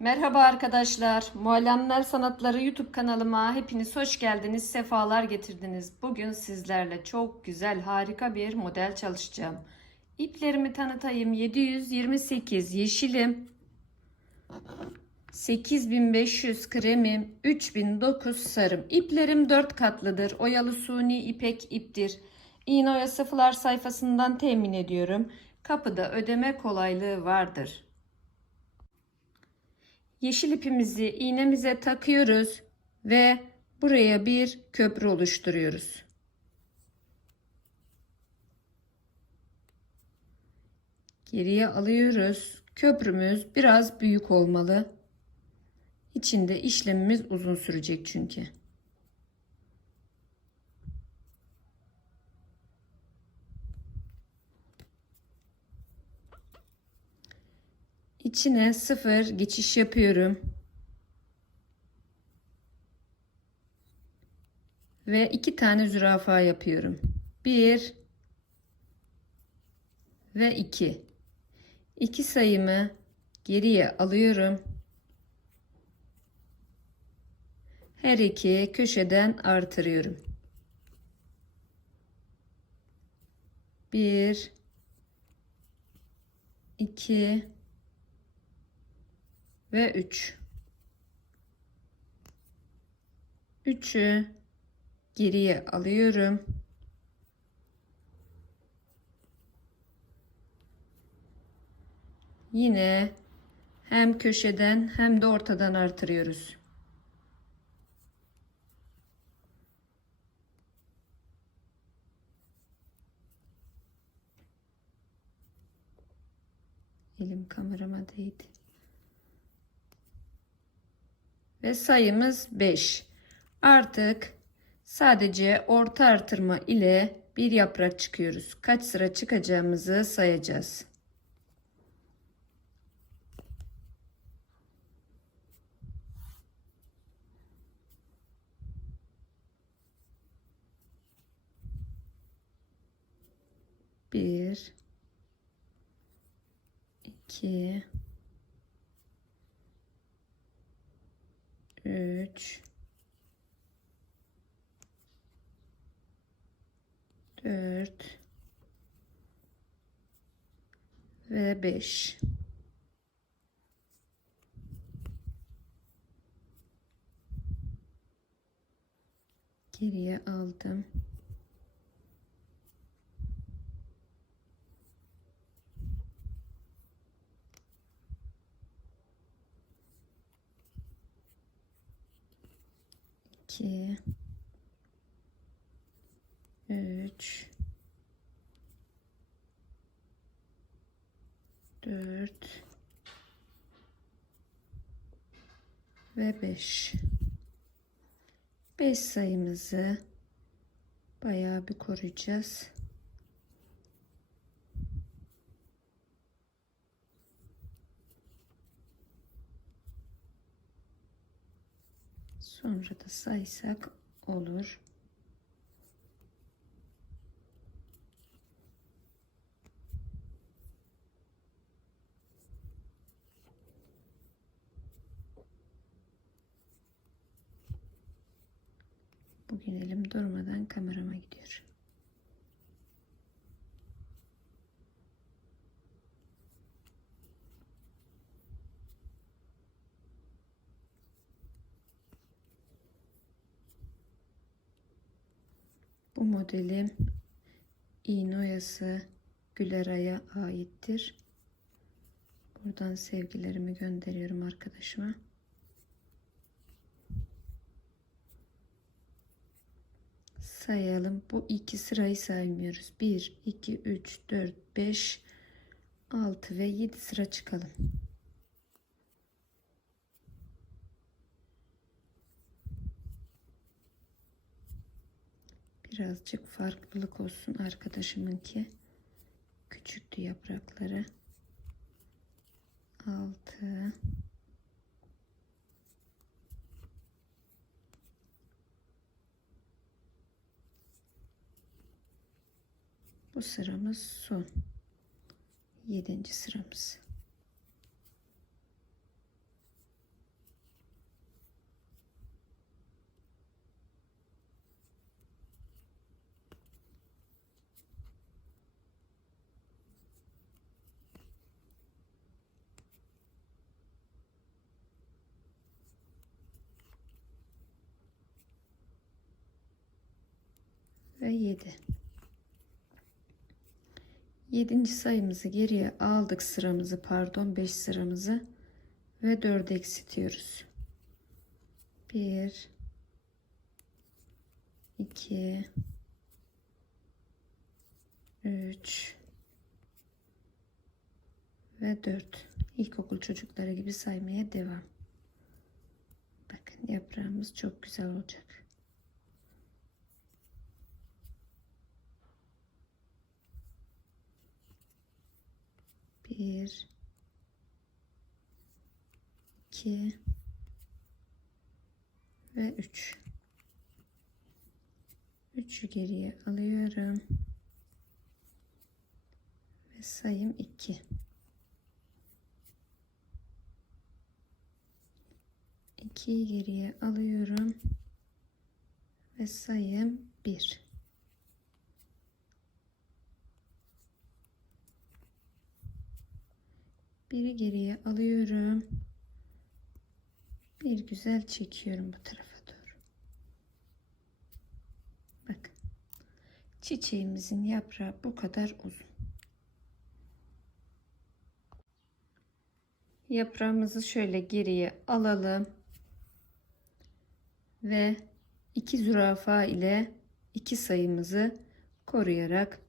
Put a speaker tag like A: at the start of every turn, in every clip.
A: Merhaba arkadaşlar. Muallemler Sanatları YouTube kanalıma hepiniz hoş geldiniz, sefalar getirdiniz. Bugün sizlerle çok güzel, harika bir model çalışacağım. İplerimi tanıtayım. 728 yeşilim, 8500 kremim, 3009 sarım. İplerim 4 katlıdır. Oyalı suni ipek iptir. İğne oyası sayfasından temin ediyorum. Kapıda ödeme kolaylığı vardır. Yeşil ipimizi iğnemize takıyoruz ve buraya bir köprü oluşturuyoruz. Geriye alıyoruz. Köprümüz biraz büyük olmalı. İçinde işlemimiz uzun sürecek çünkü. İçine sıfır geçiş yapıyorum. Ve iki tane zürafa yapıyorum. Bir ve iki. İki sayımı geriye alıyorum. Her iki köşeden artırıyorum. Bir, iki, ve 3. 3'ü geriye alıyorum. Yine hem köşeden hem de ortadan artırıyoruz. Elim kamerama değdi. Ve sayımız 5. Artık sadece orta artırma ile bir yaprak çıkıyoruz. Kaç sıra çıkacağımızı sayacağız. Bir, iki, 3 4 ve 5 geriye aldım iki, üç, dört ve beş. Beş sayımızı bayağı bir koruyacağız. Sonra da saysak olur. Bugün elim durmadan kamerama gidiyor. Modelim iğne oyası Güleray'a aittir. Buradan sevgilerimi gönderiyorum arkadaşıma. Sayalım. Bu iki sırayı saymıyoruz. 1, 2, 3, 4, 5, 6 ve 7 sıra çıkalım. Birazcık farklılık olsun arkadaşımınki. Küçüktü yaprakları. 6 Bu sıramız son. Yedinci sıramız. Ve 7. 7. sayımızı geriye aldık sıramızı pardon 5 sıramızı ve 4 eksiltiyoruz. 1 2 3 ve 4 ilkokul çocukları gibi saymaya devam bakın yaprağımız çok güzel olacak bir. İki. Ve üç. Üçü geriye alıyorum. Ve sayım 2 2'yi geriye alıyorum. Ve sayım 1 biri geriye alıyorum. Bir güzel çekiyorum bu tarafa doğru. Bakın. Çiçeğimizin yaprağı bu kadar uzun. Yaprağımızı şöyle geriye alalım. Ve iki zürafa ile iki sayımızı koruyarak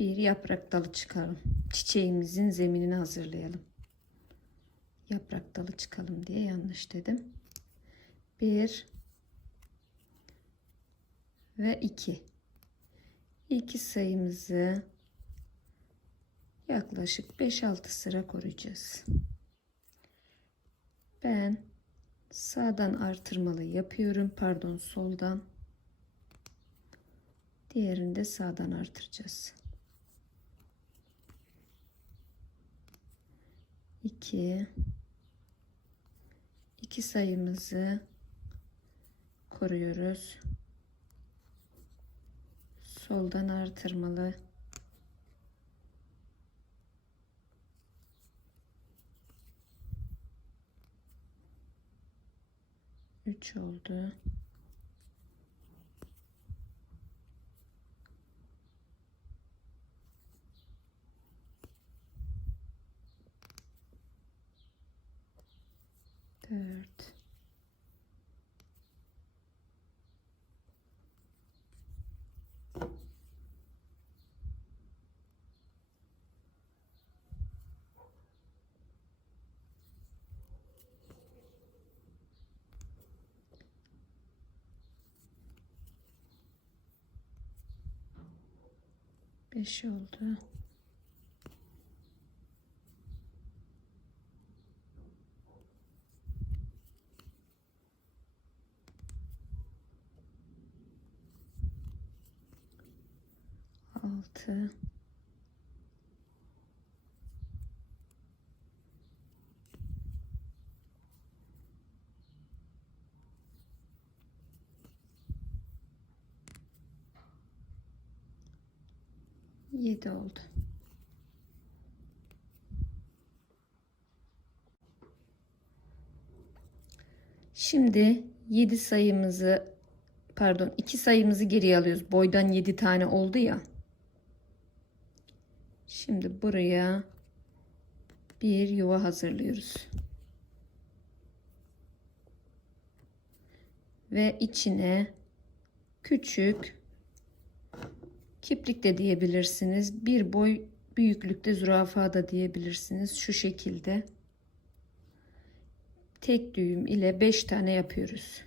A: bir yaprak dalı çıkalım. Çiçeğimizin zeminini hazırlayalım. Yaprak dalı çıkalım diye yanlış dedim. Bir ve iki. İki sayımızı yaklaşık 5-6 sıra koruyacağız. Ben sağdan artırmalı yapıyorum. Pardon soldan. Diğerini de sağdan artıracağız. 2 2 sayımızı koruyoruz. Soldan artırmalı 3 oldu. Dört. Beş oldu. Altı. Yedi oldu. Şimdi 7 sayımızı pardon 2 sayımızı geriye alıyoruz. Boydan 7 tane oldu ya. Şimdi buraya bir yuva hazırlıyoruz. Ve içine küçük kiprik de diyebilirsiniz. Bir boy büyüklükte zürafa da diyebilirsiniz. Şu şekilde tek düğüm ile 5 tane yapıyoruz.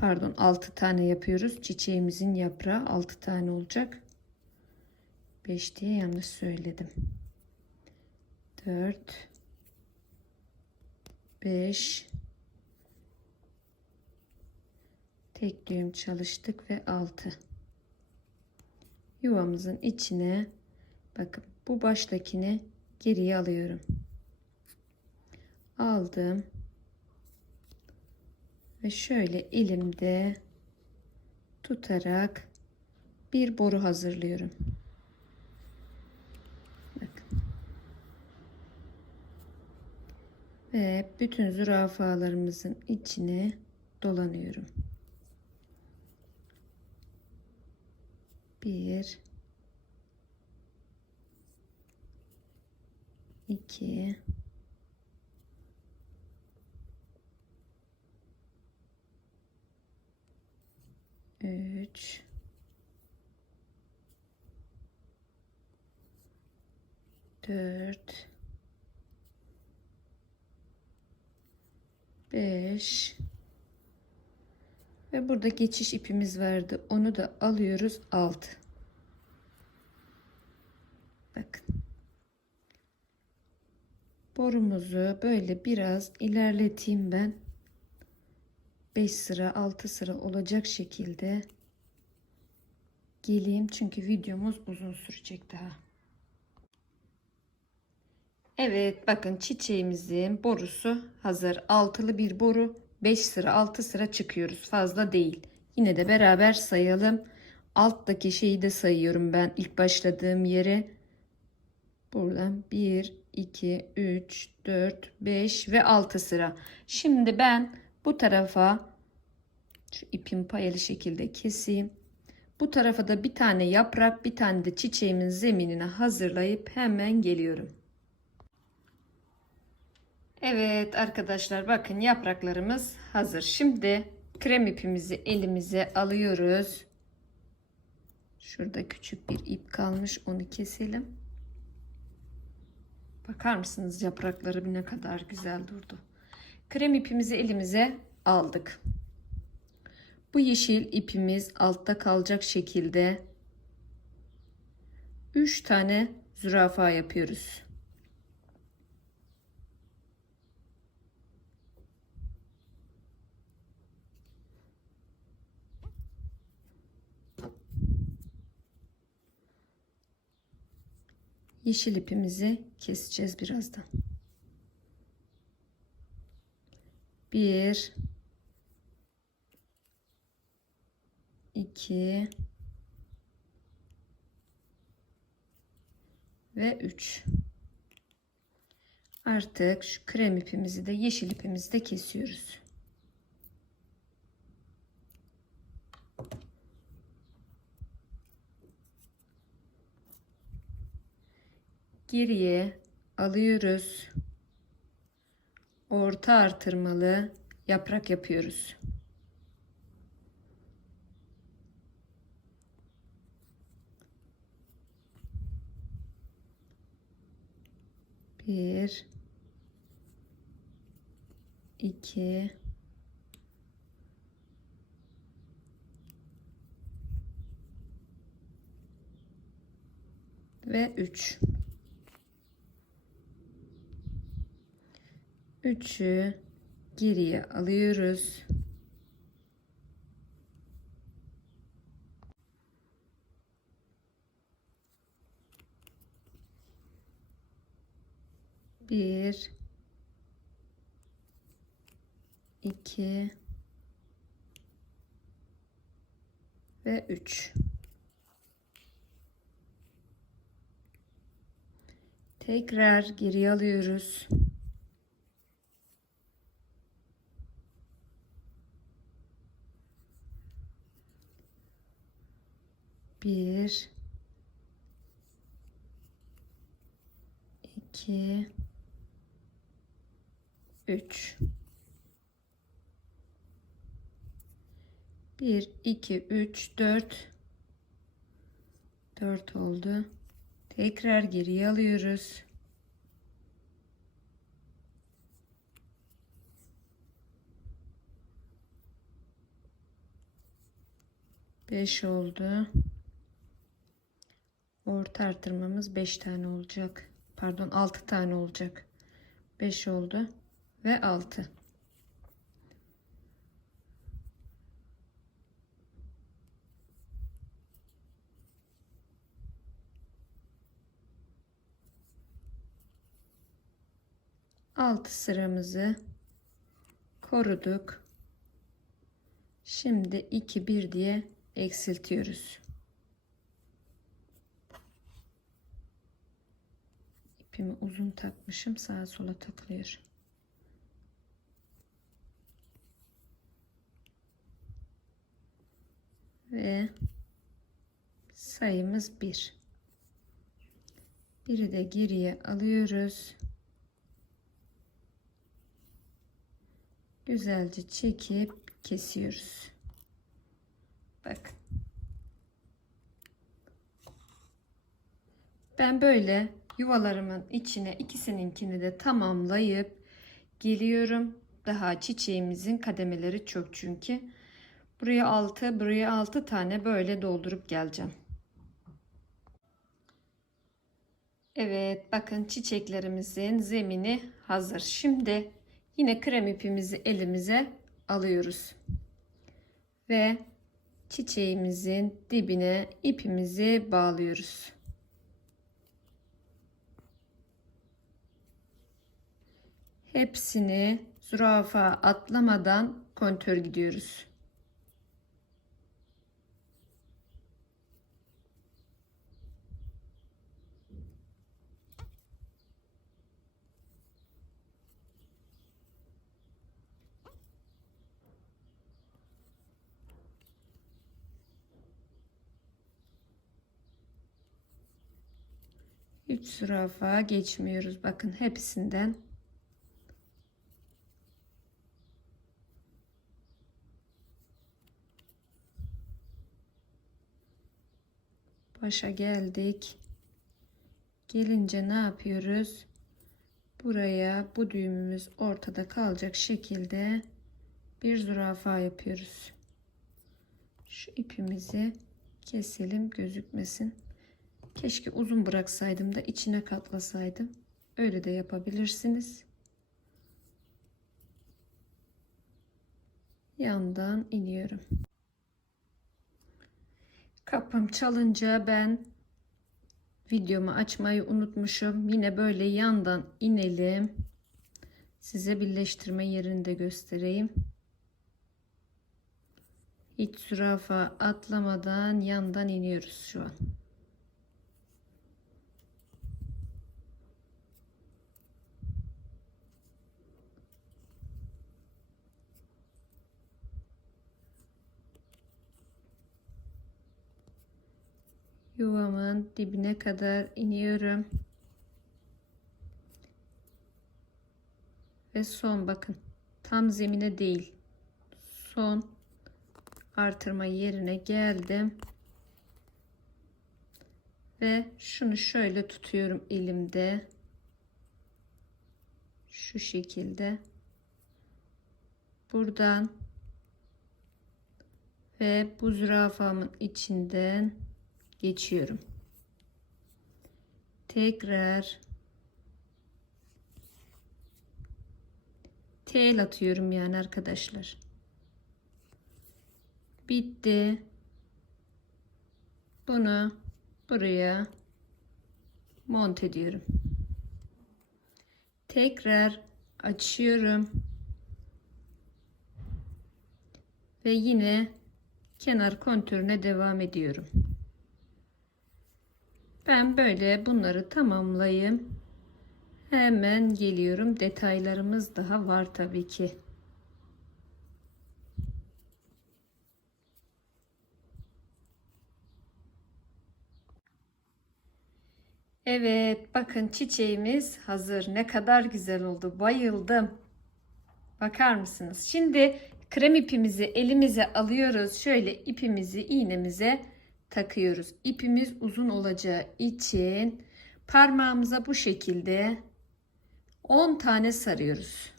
A: Pardon 6 tane yapıyoruz. Çiçeğimizin yaprağı 6 tane olacak. 5 diye yanlış söyledim. 4 5 tek düğüm çalıştık ve 6 yuvamızın içine bakın bu baştakini geriye alıyorum aldım ve şöyle elimde tutarak bir boru hazırlıyorum Ve bütün zürafalarımızın içine dolanıyorum. Bir, iki, üç, dört, beş ve burada geçiş ipimiz vardı. Onu da alıyoruz altı. Bakın. Borumuzu böyle biraz ilerleteyim ben. 5 sıra 6 sıra olacak şekilde geleyim çünkü videomuz uzun sürecek daha. Evet bakın çiçeğimizin borusu hazır. Altılı bir boru 5 sıra 6 sıra çıkıyoruz fazla değil. Yine de beraber sayalım. Alttaki şeyi de sayıyorum ben ilk başladığım yere. Buradan 1, 2, 3, 4, 5 ve 6 sıra. Şimdi ben bu tarafa şu ipim payalı şekilde keseyim. Bu tarafa da bir tane yaprak bir tane de çiçeğimin zeminine hazırlayıp hemen geliyorum. Evet arkadaşlar bakın yapraklarımız hazır. Şimdi krem ipimizi elimize alıyoruz. Şurada küçük bir ip kalmış onu keselim. Bakar mısınız yaprakları ne kadar güzel durdu. Krem ipimizi elimize aldık. Bu yeşil ipimiz altta kalacak şekilde 3 tane zürafa yapıyoruz. Yeşil ipimizi keseceğiz birazdan. Bir, iki ve üç. Artık şu krem ipimizi de yeşil ipimizi de kesiyoruz. geriye alıyoruz. Orta artırmalı yaprak yapıyoruz. Bir, iki, ve üç. Üçü geriye alıyoruz. Bir, iki ve üç. Tekrar geri alıyoruz. Bir, iki, üç. Bir, iki, üç, dört. Dört oldu. Tekrar geriye alıyoruz. Beş oldu. Orta artırmamız 5 tane olacak. Pardon 6 tane olacak. 5 oldu ve 6. Altı sıramızı koruduk. Şimdi 2 1 diye eksiltiyoruz. ipimi uzun takmışım sağa sola takılıyor. Ve sayımız 1. Biri de geriye alıyoruz. Güzelce çekip kesiyoruz. Bakın. Ben böyle yuvalarımın içine ikisininkini de tamamlayıp geliyorum. Daha çiçeğimizin kademeleri çok çünkü. Buraya 6, buraya 6 tane böyle doldurup geleceğim. Evet, bakın çiçeklerimizin zemini hazır. Şimdi yine krem ipimizi elimize alıyoruz. Ve çiçeğimizin dibine ipimizi bağlıyoruz. Hepsini zürafa atlamadan kontör gidiyoruz. Hiç zürafa geçmiyoruz. Bakın hepsinden başa geldik. Gelince ne yapıyoruz? Buraya bu düğümümüz ortada kalacak şekilde bir zürafa yapıyoruz. Şu ipimizi keselim gözükmesin. Keşke uzun bıraksaydım da içine katlasaydım. Öyle de yapabilirsiniz. Yandan iniyorum. Kapım çalınca ben videomu açmayı unutmuşum. Yine böyle yandan inelim. Size birleştirme yerini de göstereyim. Hiç zürafa atlamadan yandan iniyoruz şu an. Yuvamın dibine kadar iniyorum. Ve son bakın. Tam zemine değil. Son artırma yerine geldim. Ve şunu şöyle tutuyorum elimde. Şu şekilde. Buradan ve bu zürafamın içinden geçiyorum. Tekrar tel atıyorum yani arkadaşlar. Bitti. Bunu buraya monte ediyorum. Tekrar açıyorum. Ve yine kenar kontürüne devam ediyorum. Ben böyle bunları tamamlayayım. Hemen geliyorum. Detaylarımız daha var tabii ki. Evet, bakın çiçeğimiz hazır. Ne kadar güzel oldu. Bayıldım. Bakar mısınız? Şimdi krem ipimizi elimize alıyoruz. Şöyle ipimizi iğnemize takıyoruz. İpimiz uzun olacağı için parmağımıza bu şekilde 10 tane sarıyoruz.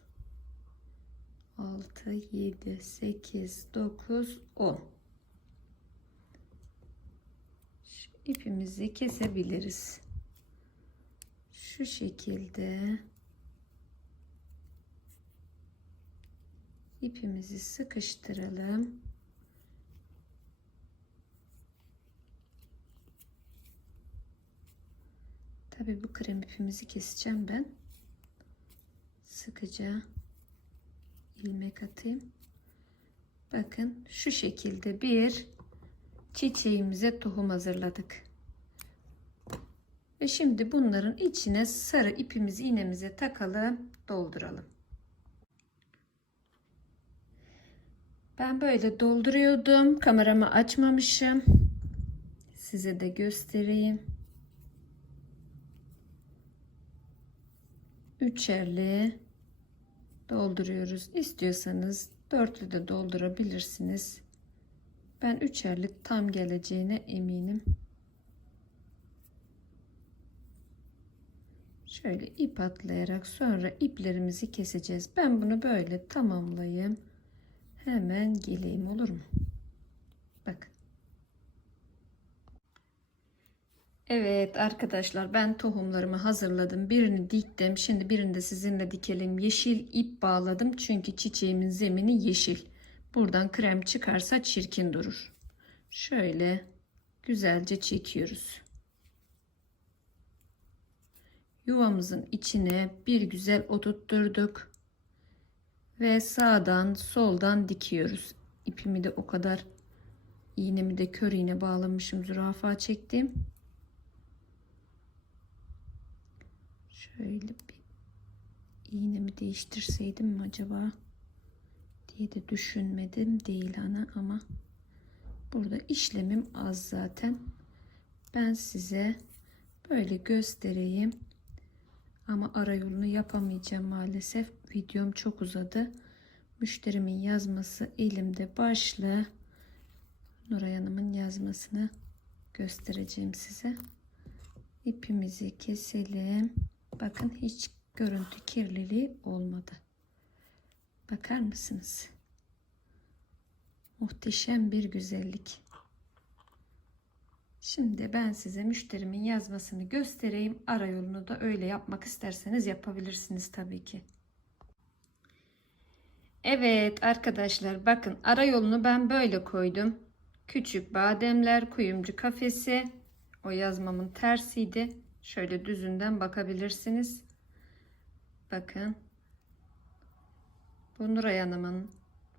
A: 6 7 8 9 10 Şu ipimizi kesebiliriz. Şu şekilde ipimizi sıkıştıralım. Tabi bu krem ipimizi keseceğim ben. Sıkıca ilmek atayım. Bakın şu şekilde bir çiçeğimize tohum hazırladık. Ve şimdi bunların içine sarı ipimizi iğnemize takalım, dolduralım. Ben böyle dolduruyordum. Kameramı açmamışım. Size de göstereyim. Üçerli dolduruyoruz. İstiyorsanız dörtlü de doldurabilirsiniz. Ben üçerli tam geleceğine eminim. Şöyle ip atlayarak sonra iplerimizi keseceğiz. Ben bunu böyle tamamlayayım. Hemen geleyim olur mu? Evet arkadaşlar ben tohumlarımı hazırladım. Birini diktim. Şimdi birini de sizinle dikelim. Yeşil ip bağladım. Çünkü çiçeğimin zemini yeşil. Buradan krem çıkarsa çirkin durur. Şöyle güzelce çekiyoruz. Yuvamızın içine bir güzel oturtturduk. Ve sağdan soldan dikiyoruz. İpimi de o kadar iğnemi de kör iğne bağlamışım. Zürafa çektim. Şöyle bir iğnemi değiştirseydim mi acaba diye de düşünmedim değil ana ama burada işlemim az zaten. Ben size böyle göstereyim. Ama ara yolunu yapamayacağım maalesef. Videom çok uzadı. Müşterimin yazması elimde başlı. Nuray Hanım'ın yazmasını göstereceğim size. İpimizi keselim. Bakın hiç görüntü kirliliği olmadı. Bakar mısınız? Muhteşem bir güzellik. Şimdi ben size müşterimin yazmasını göstereyim. Ara yolunu da öyle yapmak isterseniz yapabilirsiniz tabii ki. Evet arkadaşlar bakın ara yolunu ben böyle koydum. Küçük bademler kuyumcu kafesi. O yazmamın tersiydi. Şöyle düzünden bakabilirsiniz. Bakın. Bu Nuray Hanım'ın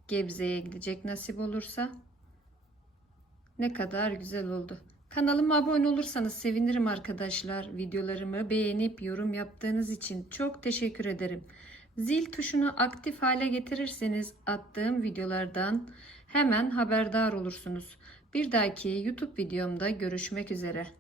A: Gebze'ye gidecek nasip olursa ne kadar güzel oldu. Kanalıma abone olursanız sevinirim arkadaşlar. Videolarımı beğenip yorum yaptığınız için çok teşekkür ederim. Zil tuşunu aktif hale getirirseniz attığım videolardan hemen haberdar olursunuz. Bir dahaki YouTube videomda görüşmek üzere.